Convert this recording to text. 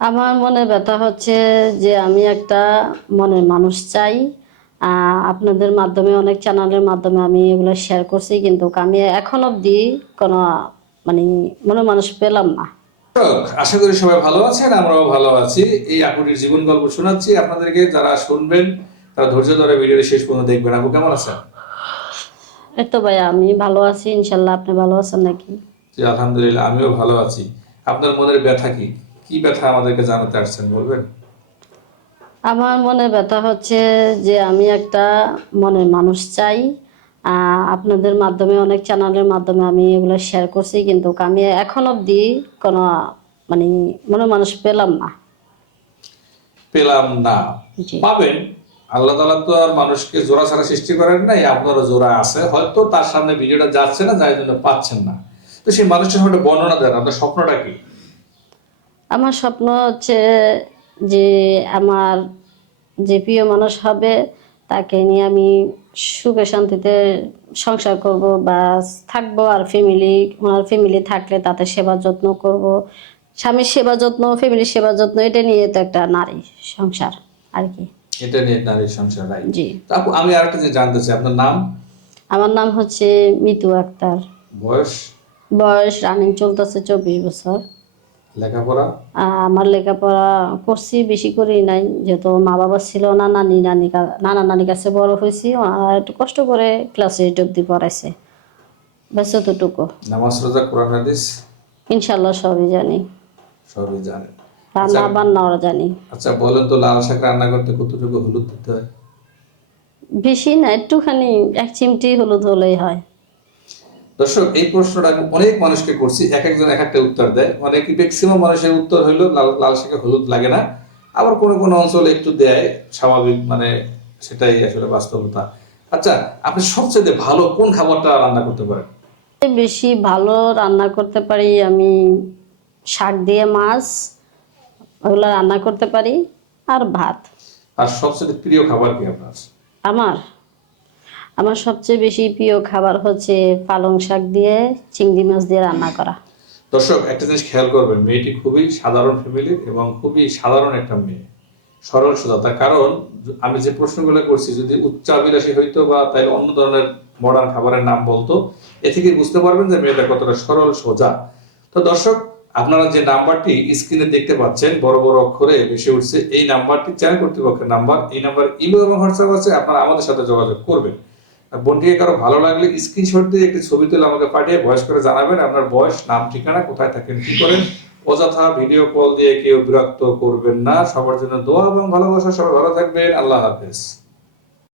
আমার মনে ব্যথা হচ্ছে যে আমি একটা মনে মানুষ চাই। আপনাদের মাধ্যমে অনেক চ্যানেলের মাধ্যমে আমি এগুলো শেয়ার করছি কিন্তু আমি এখন অবধি কোনো মানে মনে মানুষ পেলাম না। আশা করি সবাই ভালো আছেন আমরাও ভালো আছি। এই আপুটির জীবন গল্প শোনাচ্ছি। আপনাদেরকে যারা শুনবেন তারা ধৈর্য ধরে ভিডিওটি শেষ পর্যন্ত দেখবেন। আপু কেমন আছেন? এই তো ভাইয়া আমি ভালো আছি ইনশাল্লাহ আপনি ভালো আছেন নাকি? জি আলহামদুলিল্লাহ আমিও ভালো আছি। আপনার মনের ব্যথা কি? কি ব্যথা আমাদেরকে জানাতে আসছেন বলবেন? আমার মনে ব্যথা হচ্ছে যে আমি একটা মনের মানুষ চাই। আপনাদের মাধ্যমে অনেক চ্যানেলের মাধ্যমে আমি এগুলো শেয়ার করছি কিন্তু আমি এখন অবধি কোনো মানে মনের মানুষ পেলাম না। পেলাম না। পাবেন। আল্লাহ তালা তো আর মানুষকে জোড়া ছাড়া সৃষ্টি করেন নাই আপনারও জোড়া আছে। হয়তো তার সামনে ভিডিওটা যাচ্ছে না যাই জন্য পাচ্ছেন না। তো সেই মানুষের সামনে বর্ণনা দেন আপনার স্বপ্নটা কি? আমার স্বপ্ন হচ্ছে যে আমার যে প্রিয় মানুষ হবে তাকে নিয়ে আমি সুখে শান্তিতে সংসার করব বা থাকব আর ফ্যামিলি ওনার ফ্যামিলি থাকলে তাতে সেবা যত্ন করব। স্বামীর সেবা যত্ন ফ্যামিলির সেবা যত্ন এটা নিয়ে তো একটা নারী সংসার আর কি। এটা নিয়ে নারীর সংসার রাইট জি। তারপর আমি আরেকটা যে জানতে চাই আপনার নাম? আমার নাম হচ্ছে মিতু আক্তার। বয়স? বয়স রানিং চলতেছে চব্বিশ বছর। লেখাপড়া? আমার লেখাপড়া করছি বেশি করি নাই। যেহেতু মা বাবা ছিল না নানি নানি নানা নানির কাছে বড় হয়েছি। ওনারা একটু কষ্ট করে ক্লাস এইট অব্দি পড়াইছে। ব্যাস এতটুকু। নামাজ রোজা কোরআন হাদিস? ইনশাল্লাহ সবই জানি। সবই জানেন রান্না বান্না ওরা জানি। আচ্ছা বলেন তো লাল শাক রান্না করতে কতটুকু হলুদ দিতে হয়? বেশি না একটুখানি এক চিমটি হলুদ হলেই হয়। দর্শক এই প্রশ্নটা আমি অনেক মানুষকে করছি এক একজন এক একটা উত্তর দেয়। অনেক ম্যাক্সিমাম মানুষের উত্তর হইল লাল লাল শাকে হলুদ লাগে না। আবার কোনো কোনো অঞ্চলে একটু দেয় স্বাভাবিক মানে সেটাই আসলে বাস্তবতা। আচ্ছা আপনি সবচেয়ে ভালো কোন খাবারটা রান্না করতে পারেন? বেশি ভালো রান্না করতে পারি আমি শাক দিয়ে মাছ ওগুলো রান্না করতে পারি আর ভাত। আর সবচেয়ে প্রিয় খাবার কি আপনার? আমার? আমার সবচেয়ে বেশি প্রিয় খাবার হচ্ছে পালং শাক দিয়ে চিংড়ি মাছ দিয়ে রান্না করা। দর্শক, একটা জিনিস খেয়াল করবেন, মেয়েটি খুবই সাধারণ ফ্যামিলির এবং খুবই সাধারণ একটা মেয়ে, সরল সোজা তার কারণ, আমি যে প্রশ্নগুলো করছি, যদি উচ্চাবিলাসী হইতো বা তাই অন্য ধরনের মডার্ন খাবারের নাম বলতো, এ থেকে বুঝতে পারবেন যে মেয়েটা কতটা সরল, সোজা। তো দর্শক, আপনারা যে নাম্বারটি স্ক্রিনে দেখতে পাচ্ছেন, বড় বড় অক্ষরে বেশি উঠছে, এই নাম্বারটি চ্যানেল কর্তৃপক্ষের নাম্বার, এই নাম্বার ইমেল এবং হোয়াটসঅ্যাপ আছে, আপনারা আমাদের সাথে যোগাযোগ করবেন। বোনটিকে কারও ভালো লাগলে স্ক্রিনশট দিয়ে একটি ছবি তুলে আমাকে পাঠিয়ে ভয়েস করে জানাবেন। আপনার বয়স নাম, ঠিকানা কোথায় থাকেন, কি করেন? অযথা ভিডিও কল দিয়ে কেউ বিরক্ত করবেন না। সবার জন্য দোয়া এবং ভালোবাসা। সবাই ভালো থাকবেন। আল্লাহ হাফেজ।